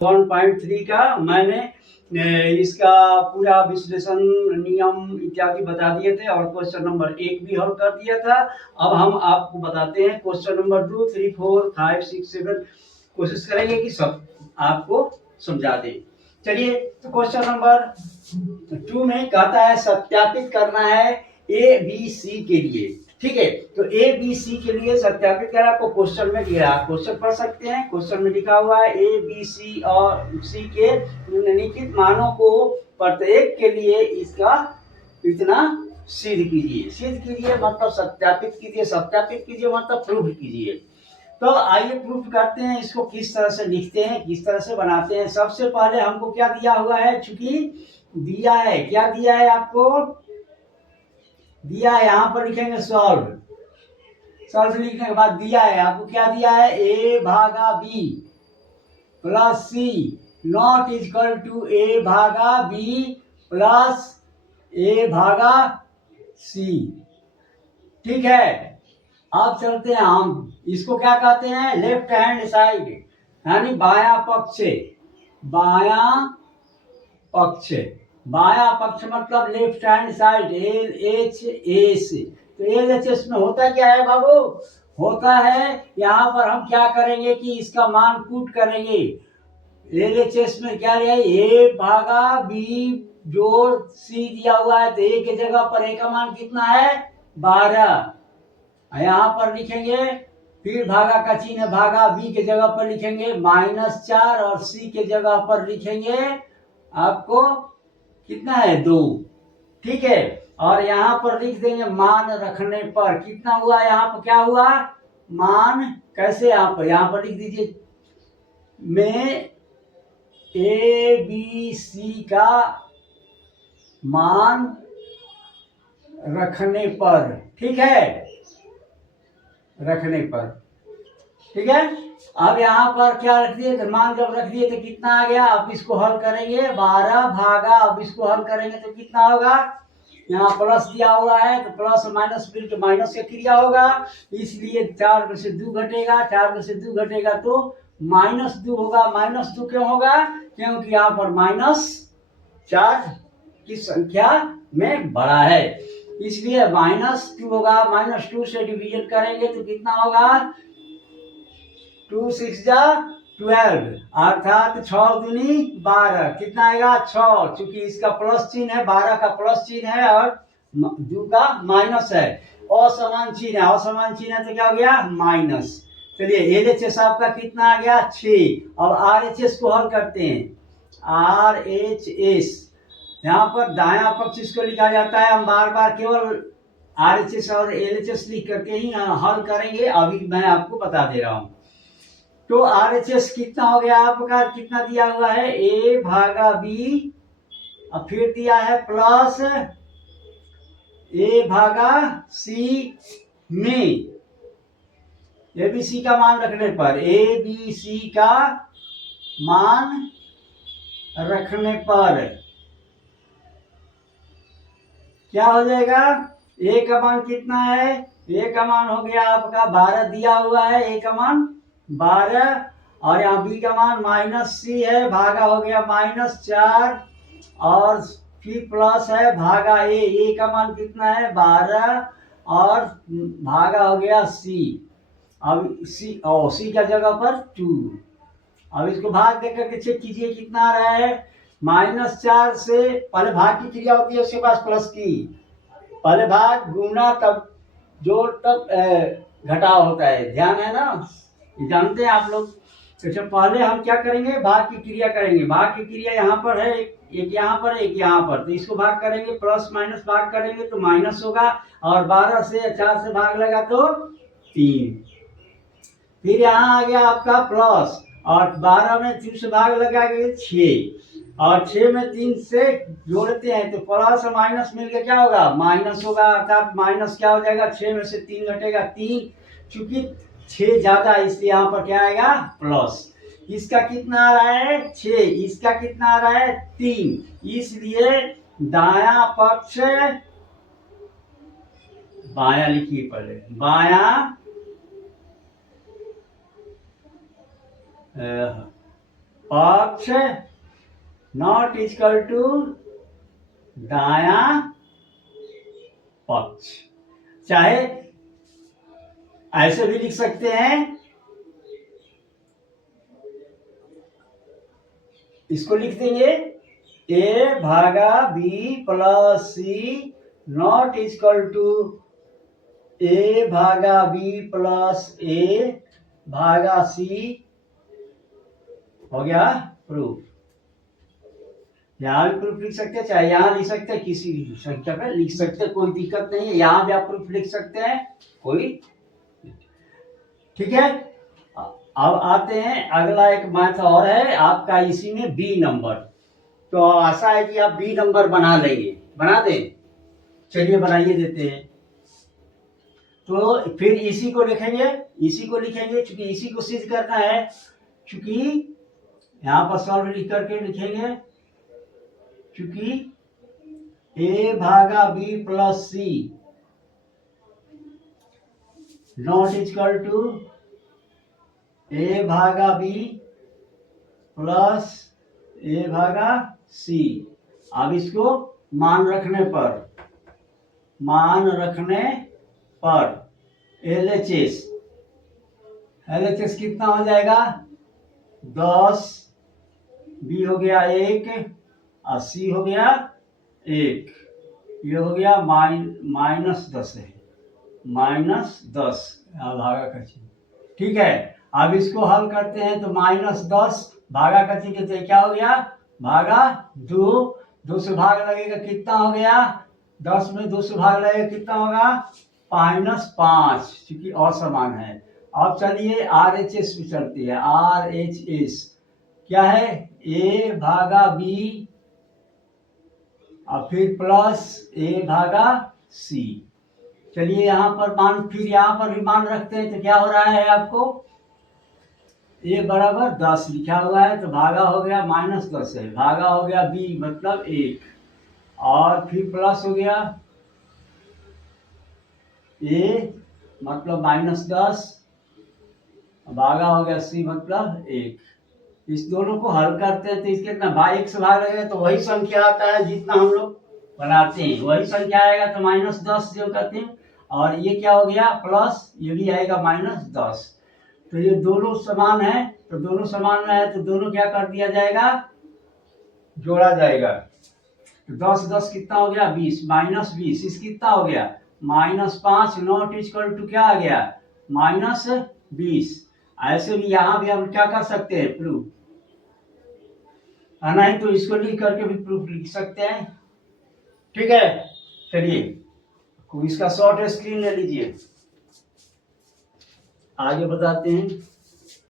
1.3 का मैंने इसका पूरा विश्लेषण, नियम इत्यादि बता दिए थे और क्वेश्चन नंबर 1 भी हल कर दिया था। अब हम आपको बताते हैं क्वेश्चन नंबर 2, 3, 4, 5, 6, 7 कोशिश करेंगे कि सब आपको समझा दें। चलिए, तो क्वेश्चन नंबर 2 में कहता है सत्यापित करना है ए बी सी के लिए। ठीक है, तो ए बी सी के लिए सत्यापित करें। आपको क्वेश्चन में दिया, क्वेश्चन पढ़ सकते हैं। क्वेश्चन में लिखा हुआ है ए बी सी और सी के निम्नलिखित मानों को प्रत्येक के लिए इसका इतना सिद्ध कीजिए। सिद्ध कीजिए मतलब सत्यापित कीजिए, सत्यापित कीजिए मतलब प्रूफ कीजिए। तो आइए प्रूफ करते हैं। इसको किस तरह से लिखते हैं, किस तरह से बनाते हैं। सबसे पहले हमको क्या दिया हुआ है, चूंकि दिया है, क्या दिया है आपको, दिया है, यहां पर लिखेंगे सॉल्व। सॉल्व लिखने के बाद दिया है आपको, क्या दिया है, ए भागा B plus C not equal to A भागा बी प्लस ए भागा सी। ठीक है, अब चलते हैं हम, इसको क्या कहते हैं, लेफ्ट हैंड साइड, यानी बाया पक्ष। बाया पक्ष, बाया पक्ष मतलब left hand side, L H S. तो एल एच एस में होता क्या है बाबू, होता है यहाँ पर हम क्या करेंगे कि इसका मान पुट करेंगे। एल एच एस में क्या है, ए भागा बी जोड़ सी दिया हुआ है, तो ए के जगह पर ए का मान कितना है, 12। यहाँ पर लिखेंगे, फिर भागा का चिन्ह, भागा बी के जगह पर लिखेंगे -4 और सी के जगह पर लिखेंगे आपको कितना है, 2। ठीक है, और यहाँ पर लिख देंगे मान रखने पर कितना हुआ, यहाँ पर क्या हुआ, मान कैसे, यहाँ पर लिख दीजिए में ए बी सी का मान रखने पर। ठीक है, रखने पर, ठीक है। अब यहाँ पर क्या रख दिए, तो मान जब रख दिए तो कितना आ गया। अब इसको हल करेंगे 12 भागा, अब इसको हल करेंगे तो कितना होगा, यहाँ प्लस दिया हुआ है तो प्लस माइनस मिलकर माइनस का क्रिया होगा, इसलिए 4 में से 2 घटेगा, 4 में से 2 घटेगा तो -2 होगा। -2 क्यों होगा, क्योंकि यहाँ पर -4 की संख्या में बड़ा है, इसलिए -2 होगा। -2 से डिवीजन करेंगे तो कितना होगा, 2 6 जा 12, अर्थात 6 दूनी 12, कितना आएगा 6। चूंकि इसका प्लस चिन्ह है, 12 का प्लस चिन्ह है और 2 का माइनस है, असमान चिन्ह है, असमान चिन्ह है तो क्या हो गया, माइनस। चलिए एल एच एस आपका कितना आ गया, 6। अब आर एच एस को हल करते हैं, आर एच एस, यहाँ पर दाया पक्ष इसको लिखा जाता है। हम बार बार केवल आर एच एस और एल एच एस लिख करके ही हल करेंगे, अभी मैं आपको बता दे रहा हूं। तो आर एच एस कितना हो गया आपका, कितना दिया हुआ है, ए भागा बी, और फिर दिया है प्लस ए भागा सी में ए बी सी का मान रखने पर, ए बी सी का मान रखने पर क्या हो जाएगा, ए का मान कितना है, ए का मान हो गया आपका 12 दिया हुआ है, ए का मान 12, और यहाँ बी का मान -c है, भागा हो गया -4, और फिर प्लस है भागा ए का मान कितना है 12, और भागा हो गया c। अब सी का जगह पर 2। अब इसको भाग देकर के चेक कीजिए कितना आ रहा है, -4 से पहले भाग की क्रिया होती है, उसके पास प्लस की, पहले भाग गुना तब जोड़ तब घटाव होता है, ध्यान है ना, जानते हैं आप लोग। अच्छा, पहले हम क्या करेंगे, भाग की क्रिया करेंगे। भाग की क्रिया यहाँ पर है, एक यहाँ पर एक यहाँ पर, तो इसको भाग करेंगे, प्लस माइनस भाग करेंगे तो माइनस होगा, और 12 से 4 से भाग लगा तो 3। फिर यहाँ आ गया आपका प्लस, और 12 में 3 से भाग लगाएंगे 6, और 6 में 3 से जोड़ते हैं तो प्लस और माइनस मिलकर क्या होगा, माइनस होगा, अर्थात माइनस क्या हो जाएगा, 6 में से 3 घटेगा 3, चूंकि 6 ज्यादा इसलिए यहाँ पर क्या आएगा, प्लस। इसका कितना आ रहा है 6, इसका कितना आ रहा है 3, इसलिए दाया पक्ष, बाया लिखिए पहले, पक्ष नॉट इक्वल टू दाया पक्ष। चाहे ऐसे भी लिख सकते हैं, इसको लिख देंगे ए भागा B plus C not equal to A भागा बी प्लस ए भागा सी। हो गया प्रूफ। यहाँ भी प्रूफ लिख सकते हैं, चाहे यहाँ लिख सकते हैं, किसी भी संख्या पे लिख सकते हैं, कोई दिक्कत नहीं है। यहाँ भी आप प्रूफ लिख सकते हैं, कोई। ठीक है, अब आते हैं अगला एक मैथ और है आपका, इसी में बी नंबर। तो आशा है कि आप बी नंबर बना लेंगे, बना दें। चलिए बनाइए देते हैं। तो फिर इसी को लिखेंगे, इसी को लिखेंगे, चूंकि इसी को सिद्ध करना है। चूंकि यहाँ पर सॉल्व लिख करके लिखेंगे, चूंकि ए भागा B plus C not equal to A भागा बी प्लस ए भागा सी। अब इसको मान रखने पर LHS कितना हो जाएगा? 10, बी हो गया 1 और सी हो गया 1। ये हो गया -10 है, -10 भागा का चिन्ह। ठीक है, अब इसको हल करते हैं तो -10 भागा का चिन्ह तो क्या हो गया? भागा 2 से भाग लगेगा, कितना हो गया? 10 में 2 से भाग लगेगा, कितना होगा? -5, क्योंकि असमान है। अब चलिए RHS पे चलती है। RHS क्या है? ए भागा बी और फिर प्लस ए भागा सी। चलिए यहाँ पर मान, फिर यहाँ पर भी मान रखते हैं तो क्या हो रहा है आपको? ए बराबर 10 लिखा हुआ है, तो भागा हो गया -10 है, भागा हो गया बी मतलब 1 और फिर प्लस हो गया ए मतलब -10, भागा हो गया सी मतलब 1। इस दोनों को हल करते हैं तो इसके कितना 1 से भाग लगेगा, तो वही संख्या आता है जितना हम लोग बनाते हैं, वही संख्या आएगा। तो -10 जो कहते हैं, और ये क्या हो गया? प्लस, ये भी आएगा -10। तो ये दोनों समान है, तो दोनों समान में है तो दोनों क्या कर दिया जाएगा? जोड़ा जाएगा। तो 10 कितना हो गया? 20, -20 इस कितना हो गया? -5 नॉट इक्वल टू क्या आ गया? -20। ऐसे भी यहाँ भी हम क्या कर सकते हैं? प्रूफ। नहीं तो इसको लिख करके भी प्रूफ लिख सकते हैं। ठीक है, चलिए इसका शॉर्ट स्क्रीन ले लीजिए, आगे बताते हैं।